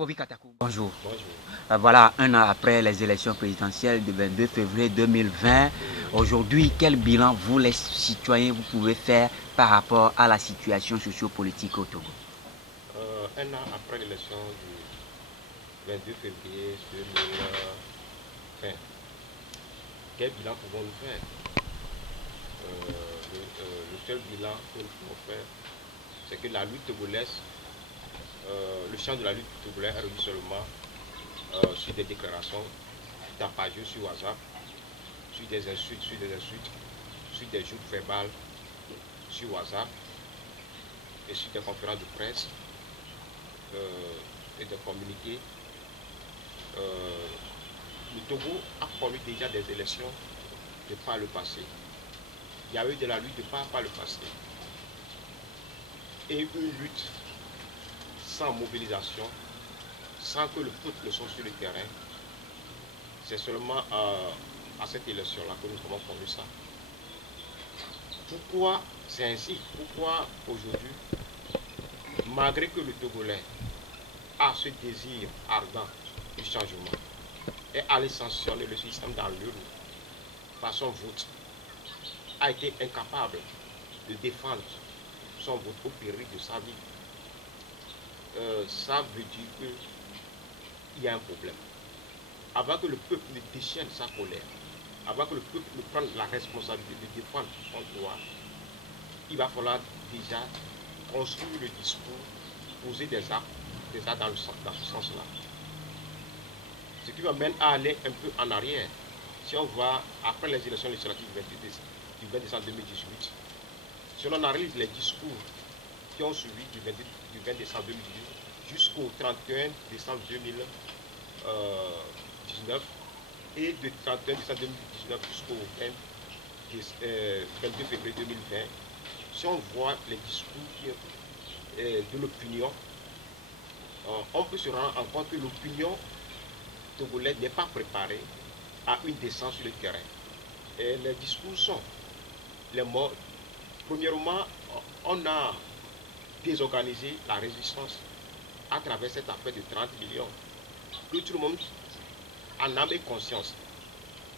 Fovi Katakou, bonjour. Bonjour. Voilà, un an après les élections présidentielles du 22 février 2020, aujourd'hui, quel bilan vous, les citoyens, vous pouvez faire par rapport à la situation sociopolitique au Togo? Un an après l'élection du 22 février 2020, quel bilan pouvons-nous faire? Le seul bilan que nous pouvons faire, c'est que la lutte togolaise, le champ de la lutte togolaise est réduit seulement sur des déclarations tapageuses sur WhatsApp, sur des insultes, sur des joutes verbales sur WhatsApp et sur des conférences de presse et des communiqués. Le Togo a connu déjà des élections de par le passé. Il y a eu de la lutte de par le passé. Et une lutte sans mobilisation, sans que le peuple ne soit sur le terrain, c'est seulement à cette élection-là que nous avons connu ça. Pourquoi c'est ainsi? Pourquoi aujourd'hui, malgré que le Togolais a ce désir ardent du changement et allé sanctionner le système dans l'urne par son vote, a été incapable de défendre son vote au péril de sa vie, ça veut dire qu'il y a un problème. Avant que le peuple ne déchaîne sa colère, avant que le peuple ne prenne la responsabilité de défendre son droit, il va falloir déjà construire le discours, poser des actes dans ce sens-là. Ce qui m'amène à aller un peu en arrière. Si on va, après les élections législatives du 20 décembre 2018, si on analyse les discours qui ont suivi du 20 décembre 2018 jusqu'au 31 décembre 2019 et du 31 décembre 2019 jusqu'au 22 février 2020, si on voit les discours de l'opinion, on peut se rendre compte que l'opinion togolaise n'est pas préparée à une descente sur le terrain. Et les discours sont les mots. Premièrement, on a désorganisé la résistance à travers cette affaire de 30 millions. Que tout le monde en âme et conscience,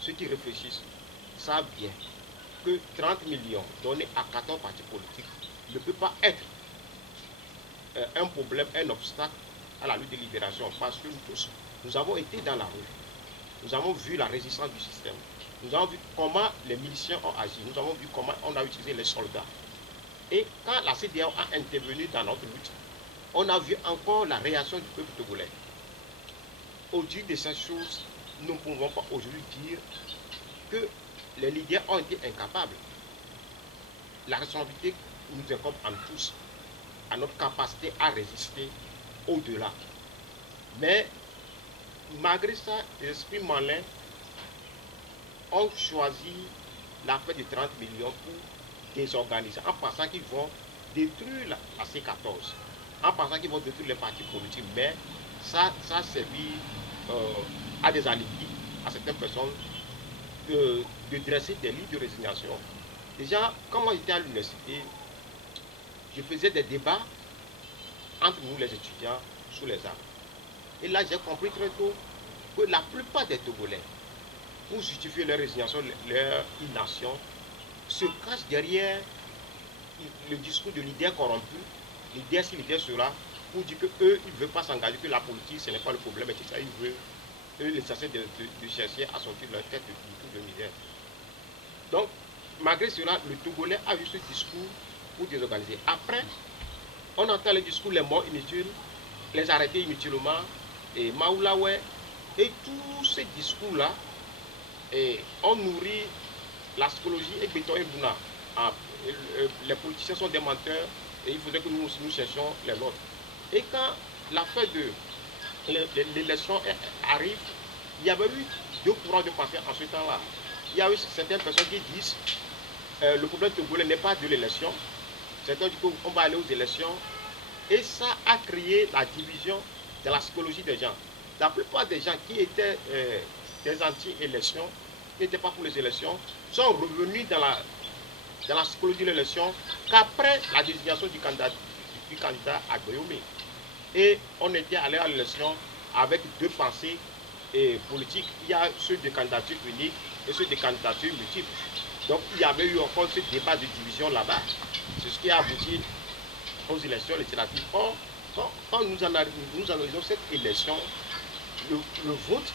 ceux qui réfléchissent, savent bien que 30 millions donnés à 14 partis politiques ne peut pas être un problème, un obstacle à la lutte de libération, parce que nous tous, nous avons été dans la rue, nous avons vu la résistance du système, nous avons vu comment les miliciens ont agi, nous avons vu comment on a utilisé les soldats. Et quand la CEDEAO a intervenu dans notre lutte, on a vu encore la réaction du peuple togolais. Au dire de ces choses, nous ne pouvons pas aujourd'hui dire que les leaders ont été incapables. La responsabilité nous incombe en tous, à notre capacité à résister au-delà. Mais malgré ça, les esprits malins ont choisi l'affaire de 30 millions pour désorganiser, en pensant qu'ils vont détruire la C14, en pensant qu'ils vont détruire les partis politiques. Mais ça servit à des alibis, à certaines personnes, de dresser des lignes de résignation. Déjà, quand moi j'étais à l'université, je faisais des débats entre nous les étudiants sous les arbres. Et là, j'ai compris très tôt que la plupart des Togolais, pour justifier leur résignation, leur inaction, se cachent derrière le discours de leader corrompu, leader si leader sera, pour dire qu'eux, ils ne veulent pas s'engager, que la politique, ce n'est pas le problème, et que ça, ils veulent, eux, les chercher de chercher à sortir leur tête du trou de misère. Donc, malgré cela, le Togolais a eu ce discours pour désorganiser. Après, on entend les discours, les morts inutiles, les arrêter inutilement, et Maoulaoué, et tous ces discours-là, ont nourri la psychologie et Béton et Bouna. Les politiciens sont des menteurs et il faudrait que nous aussi nous cherchions les nôtres. Et quand l'affaire de l'élection arrive, il y avait eu deux courants de pensée en ce temps-là. Il y a eu certaines personnes qui disent le problème togolais n'est pas de l'élection. Certains disent qu'on va aller aux élections. Et ça a créé la division de la psychologie des gens. La plupart des gens qui étaient des anti-élections, qui n'étaient pas pour les élections, sont revenus dans la psychologie de l'élection qu'après la désignation du candidat à Goyomé. Et on était allé à l'élection avec deux pensées politiques. Il y a ceux de candidature unique et ceux de candidature multiple. Donc il y avait eu encore ce débat de division là-bas. C'est ce qui a abouti aux élections législatives. Or, quand nous analysons cette élection, le vote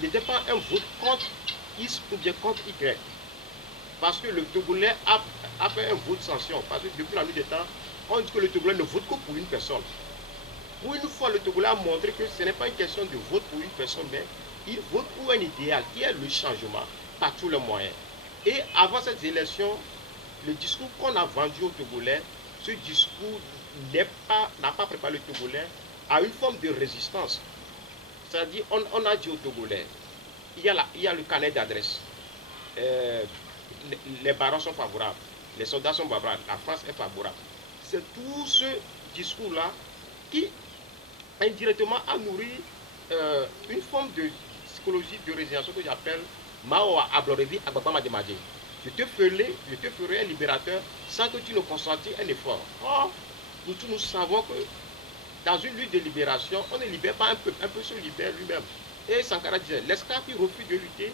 n'était pas un vote contre X ou bien contre Y. Parce que le Togolais a fait un vote sanction. Parce que depuis la nuit des temps, on dit que le Togolais ne vote que pour une personne. Pour une fois, le Togolais a montré que ce n'est pas une question de vote pour une personne, mais il vote pour un idéal qui est le changement par tous les moyens. Et avant cette élection, le discours qu'on a vendu aux Togolais, ce discours n'a pas préparé le Togolais à une forme de résistance. C'est-à-dire, on a dit aux Togolais, il y a le carnet d'adresse. Les barons sont favorables, les soldats sont favorables, la France est favorable. C'est tout ce discours-là qui indirectement a nourri une forme de psychologie de résignation que j'appelle Mao Ablorevi Agbagba Mademadi. Je te ferai un libérateur sans que tu ne consentis un effort. Or, nous tous nous savons que dans une lutte de libération, on ne libère pas un peu se libère lui-même. Et Sankara disait, l'esclave qui refuse de lutter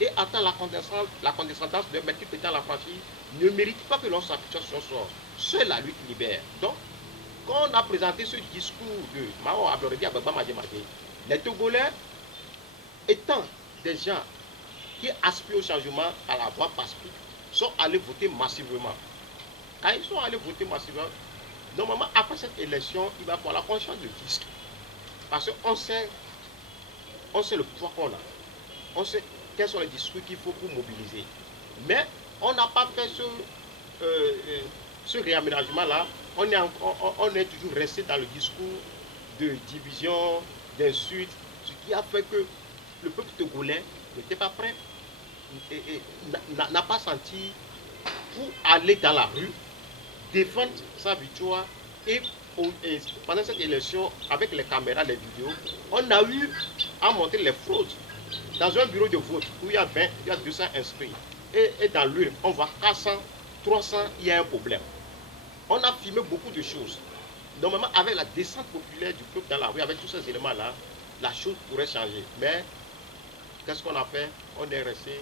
et attend la condescendance de maître qui pétale la franchise ne mérite pas que l'on s'appuie sur son sort. Seule la lutte libère. Donc, quand on a présenté ce discours de Mao Ablorevi Agbagba Mademadi, les Togolais, étant des gens qui aspirent au changement à la voie pacifique, sont allés voter massivement. Quand ils sont allés voter massivement, normalement, après cette élection, il va falloir qu'on change de disque. Parce qu'on sait le poids qu'on a. On sait quels sont les discours qu'il faut pour mobiliser. Mais on n'a pas fait ce réaménagement-là. On est toujours resté dans le discours de division, d'insultes, ce qui a fait que le peuple togolais n'était pas prêt et n'a pas senti pour aller dans la rue, défendre sa victoire. Et pendant cette élection, avec les caméras, les vidéos, on a eu à montrer les fraudes. Dans un bureau de vote où il y a 20, il y a 200 inscrits. Et dans l'urne, on voit 400, 300, il y a un problème. On a filmé beaucoup de choses. Normalement, avec la descente populaire du peuple dans la rue, avec tous ces éléments-là, la chose pourrait changer. Mais qu'est-ce qu'on a fait? On est resté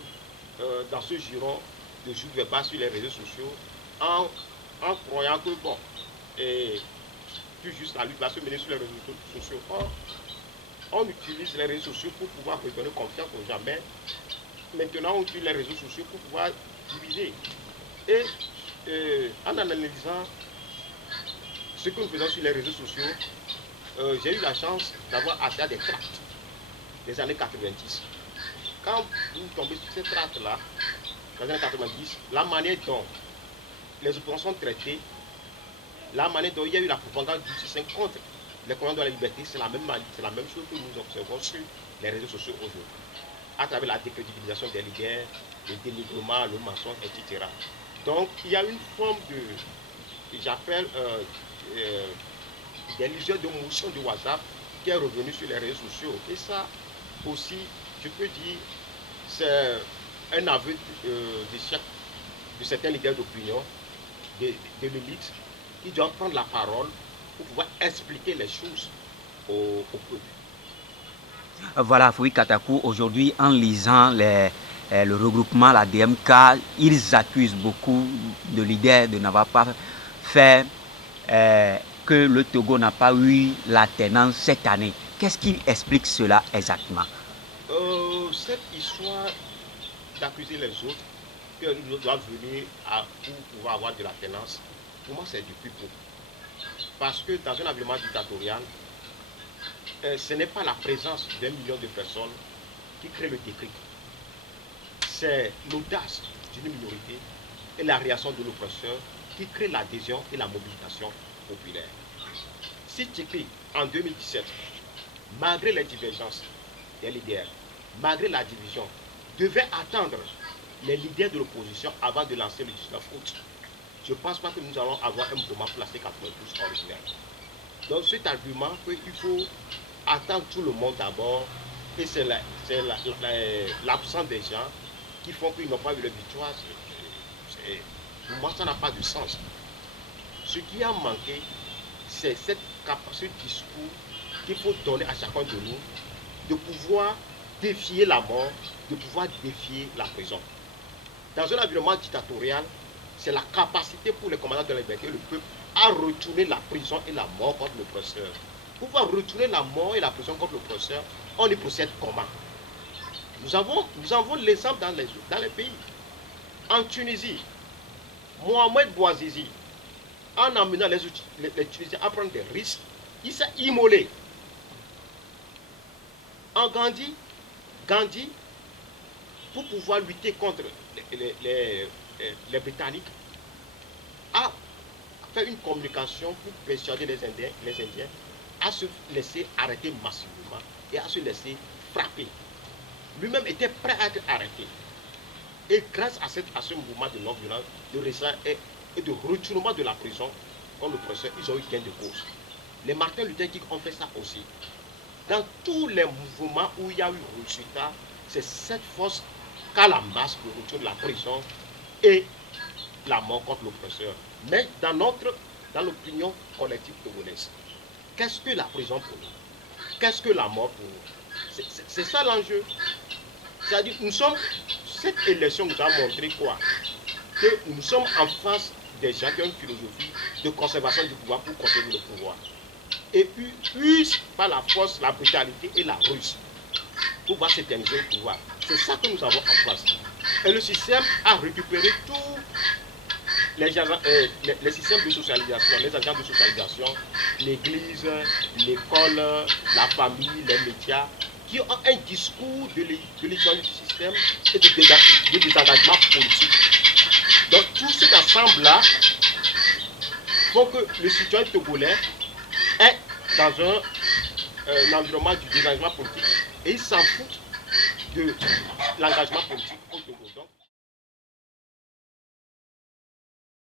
dans ce giron de joute de bas sur les réseaux sociaux en croyant que, bon, et plus juste la lutte va se mener sur les réseaux sociaux. On utilise les réseaux sociaux pour pouvoir redonner confiance aux gens. Mais maintenant, on utilise les réseaux sociaux pour pouvoir diviser. Et en analysant ce que nous faisons sur les réseaux sociaux, j'ai eu la chance d'avoir accès à des tracts des années 90. Quand vous tombez sur ces tracts-là, dans les années 90, la manière dont les oppositions sont traitées, la manière dont il y a eu la propagande du 5 contre les commandes de la liberté, c'est la même chose que nous observons sur les réseaux sociaux aujourd'hui, à travers la décrédibilisation des leaders, le dénigrement, le mensonge, etc. Donc, il y a une forme de, j'appelle, des légères de motion de WhatsApp qui est revenu sur les réseaux sociaux. Et ça aussi, je peux dire, c'est un aveu d'échec de certains leaders d'opinion, de l'élite, qui doivent prendre la parole pour pouvoir expliquer les choses au peuple. Voilà, Fouy Katakou, aujourd'hui, en lisant le regroupement, la DMK, ils accusent beaucoup de leaders de n'avoir pas fait que le Togo n'a pas eu la tenance cette année. Qu'est-ce qui explique cela exactement? Cette histoire d'accuser les autres, que nous doivent venir pour pouvoir avoir de la tenance, pour moi c'est du pipeau. Parce que dans un environnement dictatorial, ce n'est pas la présence d'1 million de personnes qui crée le déclic. C'est l'audace d'une minorité et la réaction de l'oppresseur qui crée l'adhésion et la mobilisation populaire. Si Tchépi, en 2017, malgré les divergences des leaders, malgré la division, devait attendre les leaders de l'opposition avant de lancer le 19 août, je ne pense pas que nous allons avoir un mouvement placé 92 originel. Donc cet argument qu'il faut attendre tout le monde d'abord, et c'est l'absence des gens qui font qu'ils n'ont pas eu la victoire, pour moi ça n'a pas de sens. Ce qui a manqué, c'est cette ce discours qu'il faut donner à chacun de nous, de pouvoir défier la mort, de pouvoir défier la prison. Dans un environnement dictatorial, c'est la capacité pour les commandants de la liberté et le peuple à retourner la prison et la mort contre l'oppresseur. Pour pouvoir retourner la mort et la prison contre l'oppresseur, on y procède comment? Nous avons l'exemple dans les pays. En Tunisie, Mohamed Bouazizi, en amenant les Tunisiens à prendre des risques, il s'est immolé. En Gandhi, pour pouvoir lutter contre les Britanniques, a fait une communication pour persuader les Indiens à se laisser arrêter massivement et à se laisser frapper. Lui-même était prêt à être arrêté. Et grâce à ce mouvement de non-violence, de résistance et de retournement de la prison contre l'oppresseur, ils ont eu gain de cause. Les Martin Luther King ont fait ça aussi. Dans tous les mouvements où il y a eu résultat, c'est cette force qu'a la masse de retour de la prison et la mort contre l'oppresseur. Mais dans l'opinion collective togolaise, qu'est-ce que la prison pour nous? Qu'est-ce que la mort pour nous? C'est ça l'enjeu. C'est-à-dire, cette élection nous a montré quoi? Que nous sommes en face des gens qui ont une philosophie de conservation du pouvoir pour conserver le pouvoir. Et usent par la force, la brutalité et la ruse pour pouvoir s'éterniser le pouvoir. C'est ça que nous avons en face. Et le système a récupéré tous les systèmes de socialisation, les agents de socialisation, l'église, l'école, la famille, les médias, qui ont un discours de l'économie du système et de désengagement politique. Donc tout cet ensemble-là font que le citoyen togolais est dans un environnement du désengagement politique et il s'en fout de l'engagement politique au Togo.